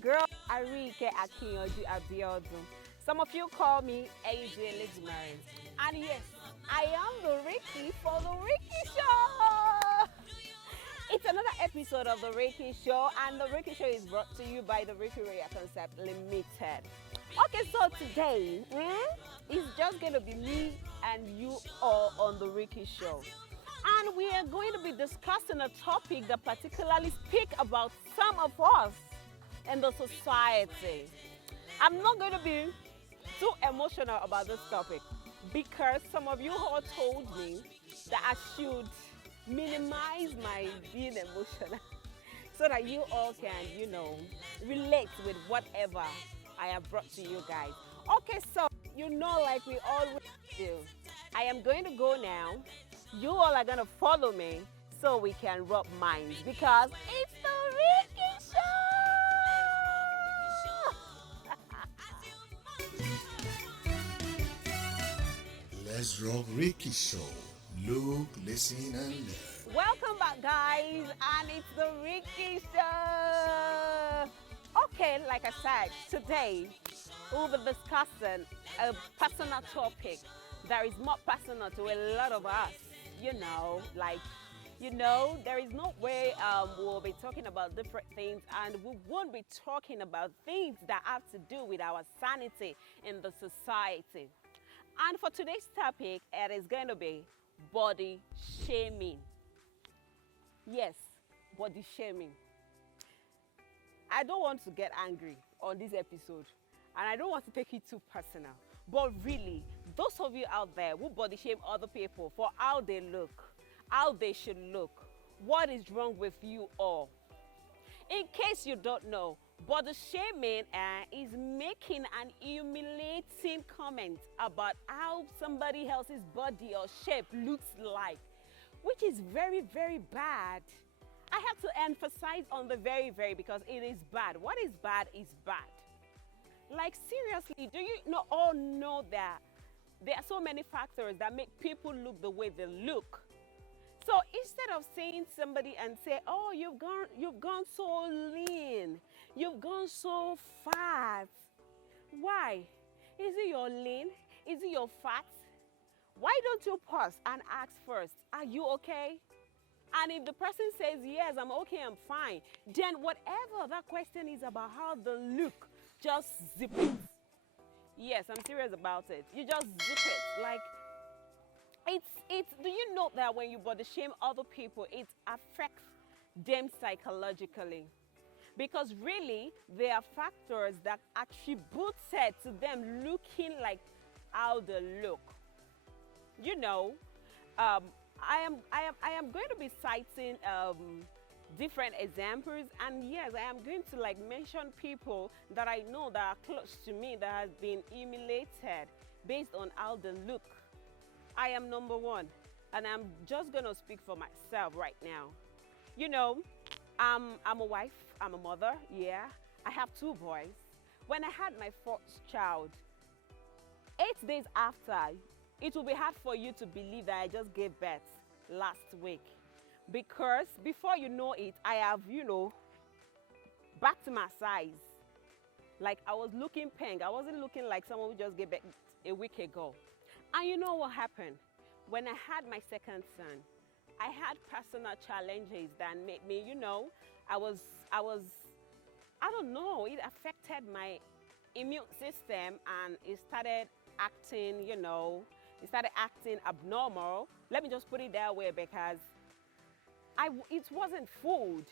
girl, RIKKIE. Some of you call me AJ Legendary. And yes, I am the Rikkie for the RIKKIE Show. It's another episode of the RIKKIE Show, and the RIKKIE Show is brought to you by the RIKKIE Royal Concept Limited. Okay, so today, it's just going to be me and you all on the RIKKIE Show. And we are going to be discussing a topic that particularly speaks about some of us in the society. I'm not going to be too emotional about this topic because some of you all told me that I should minimize my being emotional so that you all can, relate with whatever I have brought to you guys. Okay, so like we always do, I am going to go now. You all are going to follow me so we can rub minds because it's the RIKKIE Show! Let's rock RIKKIE Show. Look, listen, and learn. Welcome back, guys, and it's the RIKKIE Show! Okay, like I said, today we'll be discussing a personal topic that is more personal to a lot of us. There is no way we'll be talking about different things, and we won't be talking about things that have to do with our sanity in the society. And for today's topic, it is going to be body shaming. Yes, body shaming. I don't want to get angry on this episode, and I don't want to take it too personal. But really, those of you out there who body shame other people for how they look, how they should look, what is wrong with you all? In case you don't know, body shaming is making an humiliating comment about how somebody else's body or shape looks like, which is very, very bad. I have to emphasize on the very, very because it is bad. What is bad is bad. Like seriously, do you all know that there are so many factors that make people look the way they look? So instead of saying somebody and say, "Oh, you've gone so lean, you've gone so fat," why? Is it your lean? Is it your fat? Why don't you pause and ask first, "Are you okay?" And if the person says, "Yes, I'm okay, I'm fine," then whatever that question is about how they look, just zip it. Yes, I'm serious about it. You just zip it. Like, do you know that when you body shame other people, it affects them psychologically? Because really, there are factors that attributed to them looking like how they look. I am going to be citing different examples, and yes, I am going to mention people that I know that are close to me that has been humiliated based on how they look. I am number one, and I'm just gonna speak for myself right now. I'm a wife, I'm a mother, yeah. I have 2 boys. When I had my 4th child, 8 days after, it will be hard for you to believe that I just gave birth last week. Because before you know it, I have, back to my size. Like I was looking pink. I wasn't looking like someone who just gave birth a week ago. And you know what happened? When I had my 2nd son, I had personal challenges that made me, I don't know, it affected my immune system and it started acting, it started acting abnormal. Let me just put it that way because it wasn't food,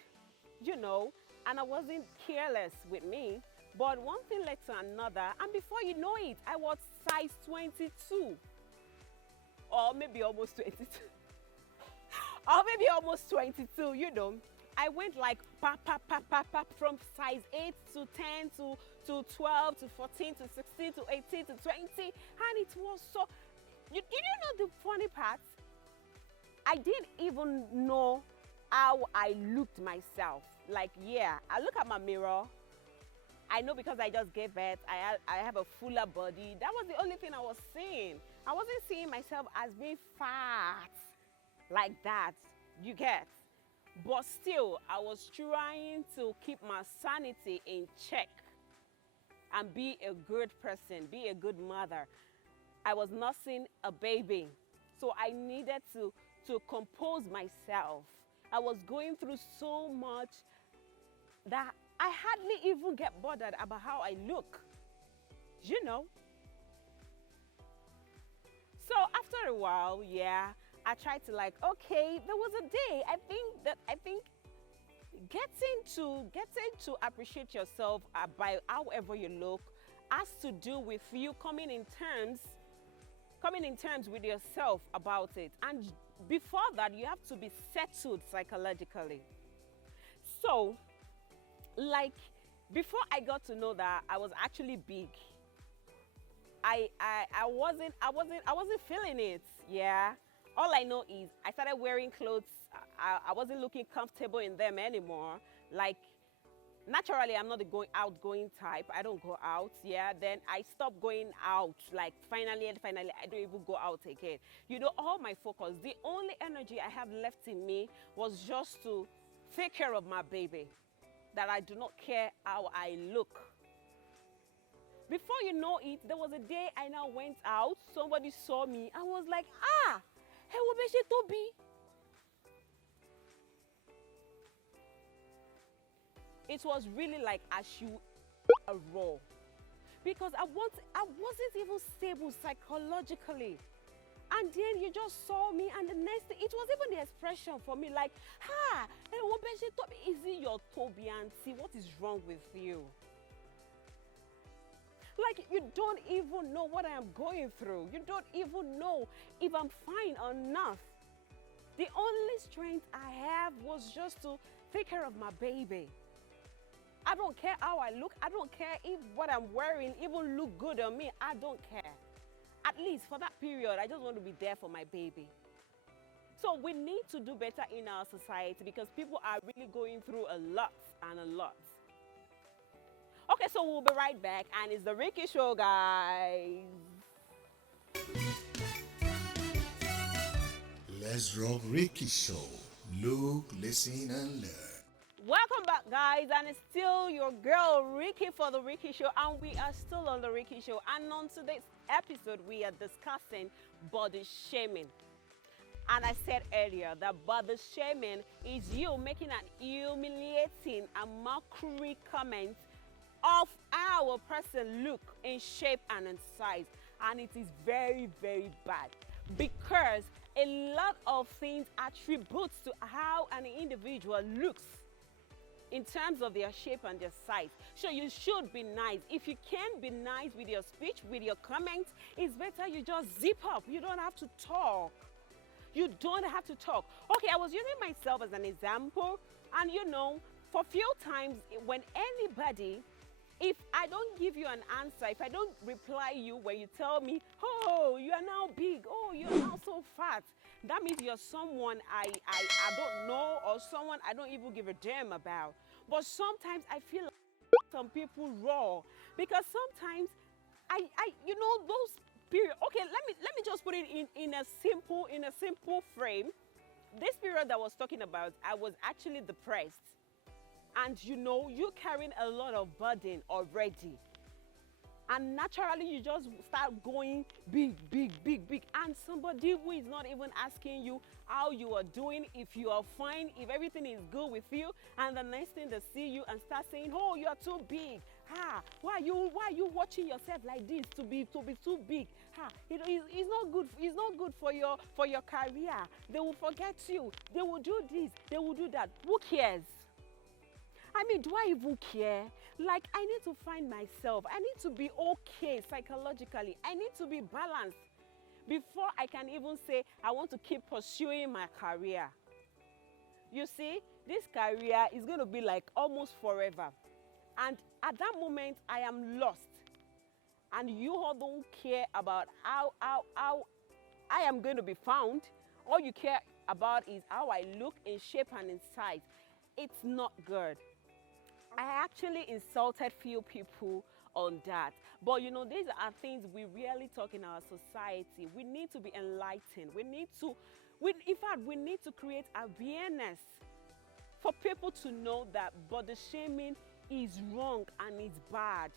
and I wasn't careless with me. But one thing led to another, and before you know it, I was size 22, or maybe almost 22, or maybe almost 22. I went like from size 8 to 10 to 12 to 14 to 16 to 18 to 20, and it was so. You know the funny part? I didn't even know how I looked myself. Like, yeah, I look at my mirror. I know because I just gave birth, I have a fuller body. That was the only thing I was seeing. I wasn't seeing myself as being fat like that. You get? But still, I was trying to keep my sanity in check and be a good person, be a good mother. I was nursing a baby, so I needed to compose myself. I was going through so much that I hardly even get bothered about how I look, you know. So after a while, yeah, I tried to like, okay, there was a day I think getting to appreciate yourself by however you look has to do with you coming in terms with yourself about it. And before that, you have to be settled psychologically. So, like, before I got to know that I was actually big, I wasn't feeling it. Yeah. All I know is I started wearing clothes. I wasn't looking comfortable in them anymore. Like, naturally, I'm not the outgoing type. I don't go out. Yeah. Then I stopped going out. Like, finally, I don't even go out again. You know, all my focus, the only energy I have left in me was just to take care of my baby. That I do not care how I look. Before you know it, there was a day I now went out. Somebody saw me. I was like, ah, hey, what be Toby? It was really like as you are raw. Because I wasn't even stable psychologically. And then you just saw me, and the next thing, it was even the expression for me like, ha, hey, what be Toby? Is it your Toby auntie? What is wrong with you? Like, you don't even know what I am going through. You don't even know if I'm fine or not. The only strength I have was just to take care of my baby. I don't care how I look. I don't care if what I'm wearing even look good on me. I don't care. At least for that period, I just want to be there for my baby. So we need to do better in our society because people are really going through a lot and a lot. Okay, so we'll be right back, and it's the Rikkie Show, guys. Let's rock Rikkie Show. Look, listen, and learn. Welcome back, guys, and it's still your girl Rikkie for the Rikkie Show, and we are still on the Rikkie Show. And on today's episode, we are discussing body shaming. And I said earlier that body shaming is you making an humiliating and mockery comment of how a person look in shape and in size, and it is very, very bad because a lot of things attributes to how an individual looks in terms of their shape and their size. So you should be nice. If you can't be nice with your speech, with your comments, it's better you just zip up. You don't have to talk. You don't have to talk. Okay, I was using myself as an example, and you know, for few times when anybody, if I don't give you an answer, if I don't reply you when you tell me, oh, you are now big, oh, you are now so fat, that means you're someone I don't know, or someone I don't even give a damn about. But sometimes I feel like some people raw, because sometimes you know, those period. Okay, let me just put it in a simple frame. This period that I was talking about, I was actually depressed. And you know, you're carrying a lot of burden already. And naturally, you just start going big. And somebody who is not even asking you how you are doing, if you are fine, if everything is good with you, and the next thing they see you and start saying, oh, you are too big. Why are you watching yourself like this to be too big? It's not good for your career. They will forget you. They will do this. They will do that. Who cares? I mean, do I even care? Like, I need to find myself. I need to be okay psychologically. I need to be balanced before I can even say I want to keep pursuing my career. You see, this career is going to be like almost forever. And at that moment, I am lost. And you all don't care about how I am going to be found. All you care about is how I look in shape and in size. It's not good. I actually insulted few people on that. But you know, these are things we rarely talk in our society. We need to be enlightened. In fact, we need to create awareness for people to know that body shaming is wrong and it's bad.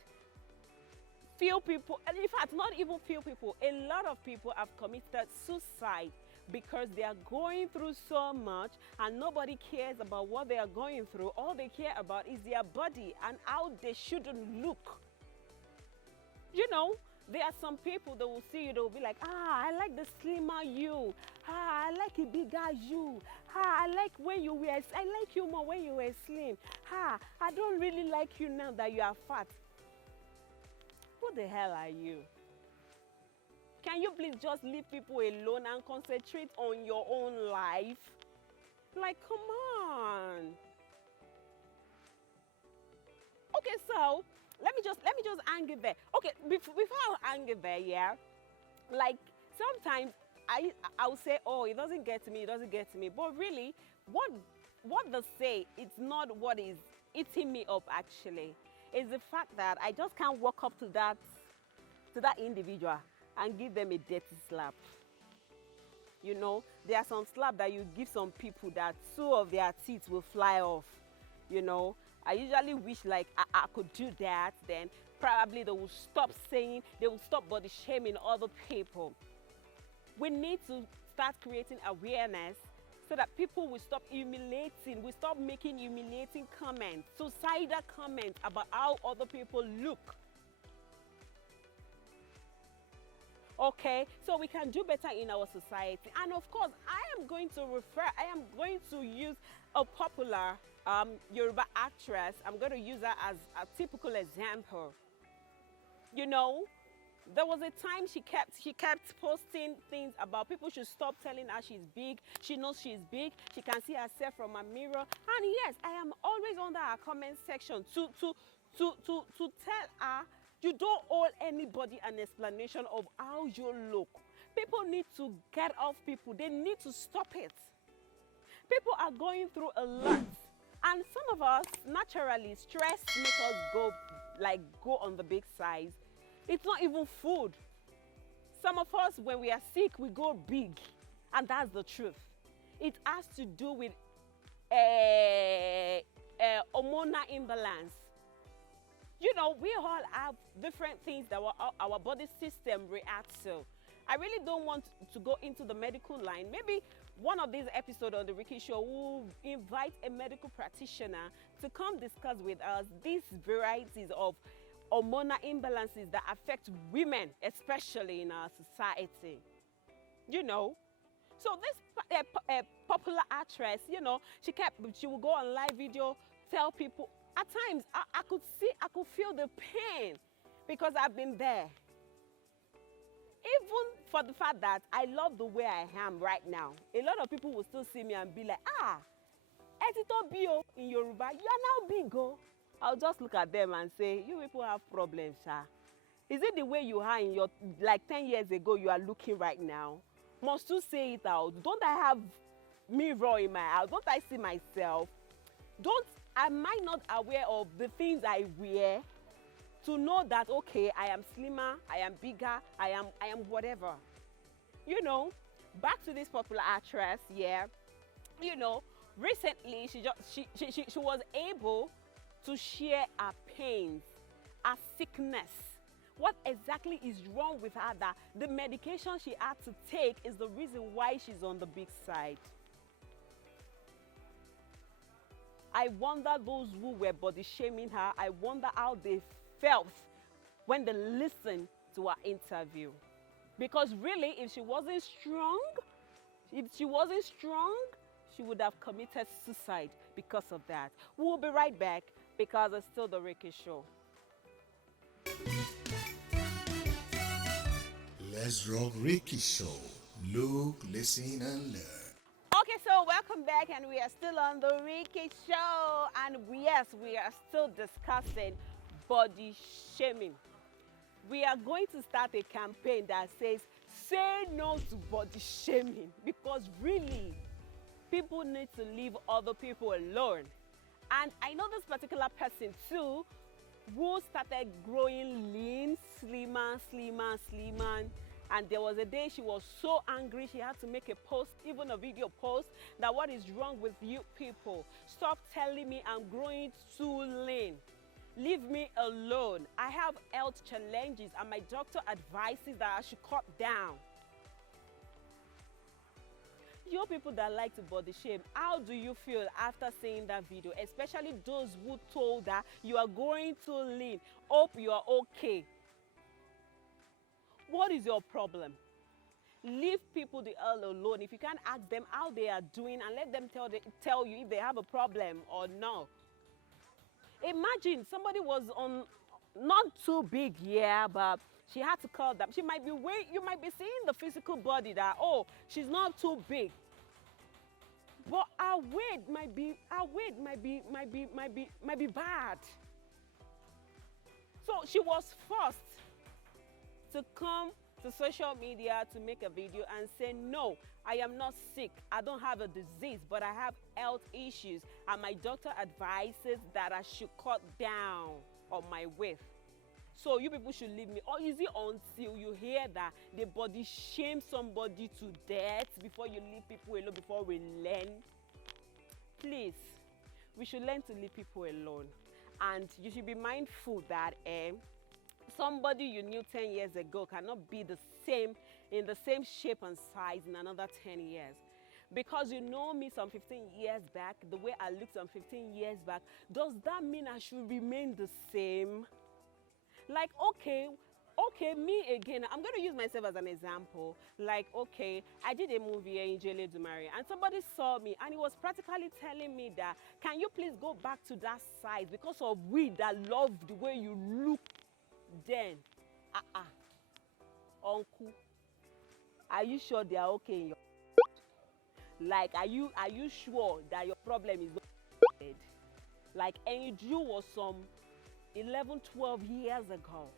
Few people, and in fact, not even few people, a lot of people have committed suicide because they are going through so much and nobody cares about what they are going through. All they care about is their body and how they shouldn't look. You know, there are some people that will see you, they will be like, I like the slimmer you. I like a bigger you. I like when you wear, I like you more when you were slim. I don't really like you now that you are fat. Who the hell are you? Can you please just leave people alone and concentrate on your own life? Like, come on. Okay, so let me just hang it there. Okay, before I hang it there, yeah. Like sometimes I'll say, oh, it doesn't get to me, it doesn't get to me. But really, what they say, it's not what is eating me up actually. It's the fact that I just can't walk up to that individual and give them a dirty slap. You know, there are some slap that you give some people that 2 of their teeth will fly off. You know, I usually wish like I could do that. Then probably they will stop saying, they will stop body shaming other people. We need to start creating awareness so that people will stop humiliating, will stop making humiliating comments, suicidal comments about how other people look. Okay, so we can do better in our society. And of course, I am going to use a popular Yoruba actress. I'm going to use her as a typical example. You know, there was a time she kept posting things about people should stop telling her she's big. She knows she's big. She can see herself from a mirror. And yes, I am always under her comment section to tell her you don't owe anybody an explanation of how you look. People need to get off people. They need to stop it. People are going through a lot. And some of us, naturally, stress makes us go on the big size. It's not even food. Some of us, when we are sick, we go big. And that's the truth. It has to do with hormonal imbalance. You know, we all have different things that our body system reacts to. I really don't want to go into the medical line. Maybe one of these episodes on the Rikkie Show will invite a medical practitioner to come discuss with us these varieties of hormonal imbalances that affect women, especially in our society. You know, so this popular actress, you know, she will go on live video, tell people. At times, I could feel the pain because I've been there. Even for the fact that I love the way I am right now, a lot of people will still see me and be like, Etito Bio in Yoruba, you are now big, oh. I'll just look at them and say, you people have problems, sha. Is it the way you are in your, like 10 years ago, you are looking right now? Must you say it out? Don't I have mirror in my house? Don't I see myself? Am I not aware of the things I wear to know that, okay, I am slimmer, I am bigger, I am whatever? You know, back to this popular actress, yeah. You know, recently she was able to share her pains, her sickness. What exactly is wrong with her that the medication she had to take is the reason why she's on the big side. I wonder those who were body shaming her, I wonder how they felt when they listened to her interview. Because really, if she wasn't strong, she would have committed suicide because of that. We'll be right back because it's still the Rikkie Show. Let's rock Rikkie Show. Look, listen, and learn. Okay, so welcome back, and we are still on the Rikkie Show, and yes, we are still discussing body shaming. We are going to start a campaign that says, say no to body shaming, because really, people need to leave other people alone. And I know this particular person too, who started growing lean, slimmer, And there was a day she was so angry she had to make a post, even a video post, that what is wrong with you people? Stop telling me I'm growing too lean. Leave me alone. I have health challenges and my doctor advises that I should cut down. You people that like to body shame, how do you feel after seeing that video? Especially those who told that you are going too lean. Hope you are okay. What is your problem? Leave people the hell alone. If you can't ask them how they are doing and let them tell you if they have a problem or not. Imagine somebody was on not too big, yeah, but she had to cut them. She might be you might be seeing the physical body that, oh, she's not too big. But her weight might be bad. So she was forced to come to social media to make a video and say, no, I am not sick. I don't have a disease, but I have health issues. And my doctor advises that I should cut down on my weight. So you people should leave me. Or is it until you hear that the body shames somebody to death before you leave people alone, before we learn? Please, we should learn to leave people alone. And you should be mindful that somebody you knew 10 years ago cannot be in the same shape and size in another 10 years. Because you know me some 15 years back, the way I looked some 15 years back, does that mean I should remain the same? Like, okay, me again, I'm going to use myself as an example. Like, okay, I did a movie in Jele Dumari and somebody saw me and he was practically telling me that, can you please go back to that size because of we that love the way you look then. Uncle, are you sure they are okay in your like, are you sure that your problem is not dead? Like, and you was some 11, 12 years ago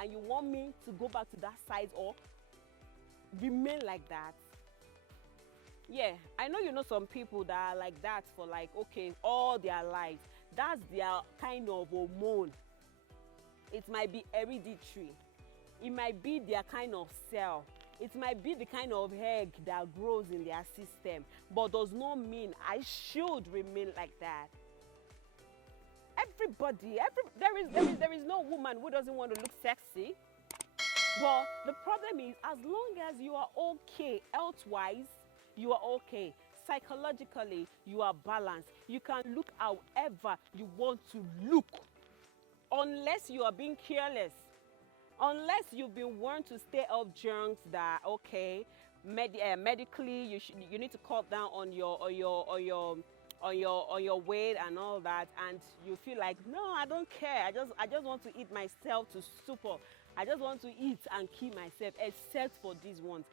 and you want me to go back to that size or remain like that? Yeah, I know you know some people that are like that for like, okay, all their lives. That's their kind of hormone. It might be hereditary. It might be their kind of cell. It might be the kind of egg that grows in their system, but does not mean I should remain like that. Everybody, there is no woman who doesn't want to look sexy. But the problem is, as long as you are okay health-wise, you are okay. Psychologically, you are balanced. You can look however you want to look. Unless you are being careless. Unless you've been warned to stay off junks that, okay, medically you need to cut down on your weight and all that, and you feel like, no, I don't care. I just want to eat myself to super. I just want to eat and keep myself, except for these ones.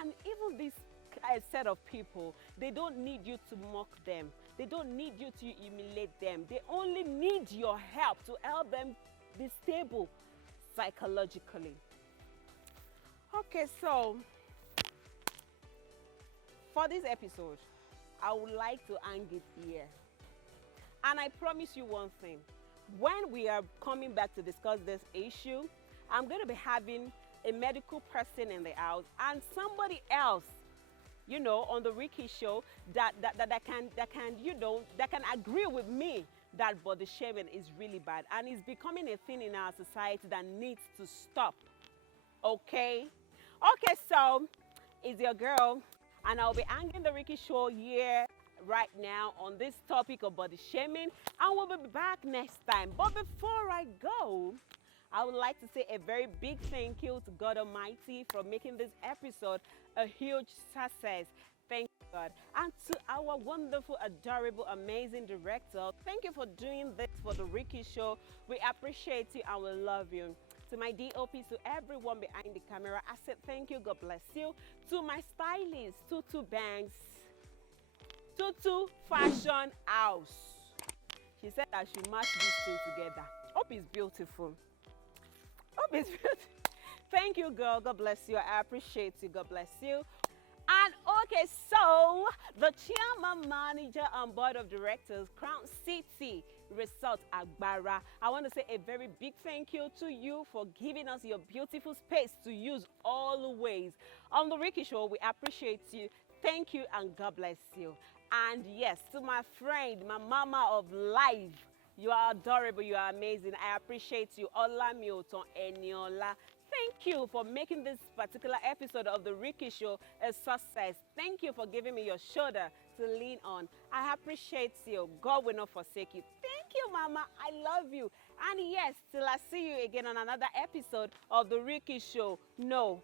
And even this set of people, they don't need you to mock them. They don't need you to humiliate them. They only need your help to help them be stable psychologically. Okay, so for this episode, I would like to hang it here. And I promise you one thing. When we are coming back to discuss this issue, I'm going to be having a medical person in the house and somebody else, you know, on the RIKKIE show that can agree with me that body shaming is really bad and it's becoming a thing in our society that needs to stop. Okay? Okay, so it's your girl, and I'll be hanging the RIKKIE show here right now on this topic of body shaming, and we'll be back next time. But before I go, I would like to say a very big thank you to God Almighty for making this episode a huge success. Thank you, God. And to our wonderful, adorable, amazing director, thank you for doing this for the RIKKIE show. We appreciate you and we love you. To my DOPs, to everyone behind the camera, I said thank you, God bless you. To my stylist, Tutu Banks, Tutu Fashion House. She said I should match this thing together. Hope it's beautiful. Hope it's beautiful. Thank you, girl. God bless you. I appreciate you. God bless you. And okay, so the chairman, manager, and board of directors, Crown City Resort Agbara. I want to say a very big thank you to you for giving us your beautiful space to use always. On the Rikkie Show, we appreciate you. Thank you and God bless you. And yes, to my friend, my mama of life, you are adorable, you are amazing. I appreciate you. Olamioton Eniola. Thank you for making this particular episode of the Rikkie Show a success. Thank you for giving me your shoulder to lean on. I appreciate you. God will not forsake you. Thank you, Mama. I love you. And yes, till I see you again on another episode of the Rikkie Show. No,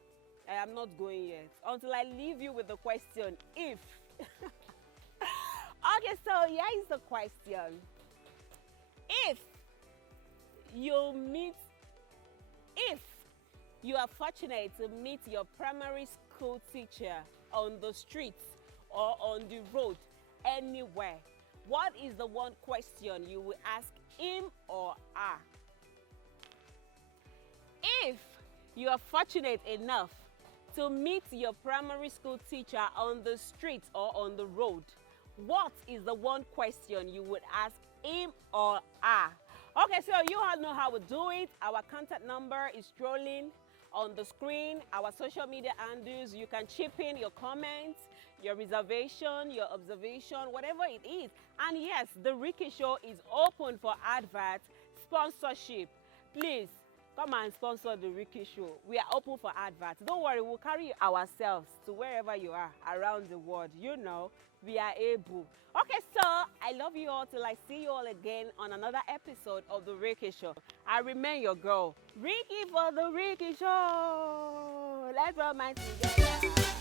I am not going yet until I leave you with the question, if. Okay, so here is the question. If you are fortunate to meet your primary school teacher on the streets or on the road, anywhere, what is the one question you will ask him or her? If you are fortunate enough to meet your primary school teacher on the streets or on the road, what is the one question you would ask him or her? Okay, so you all know how we do it. Our contact number is scrolling on the screen. Our social media handles. You can chip in your comments, your reservation, your observation, whatever it is. And yes, the Rikkie Show is open for advert sponsorship. Please come and sponsor the Rikkie Show. We are open for adverts. Don't worry, we'll carry ourselves to wherever you are around the world. You know, we are able. Okay, so I love you all till I see you all again on another episode of the Rikkie Show. I remain your girl, Rikkie for the Rikkie Show. Let's roll my together.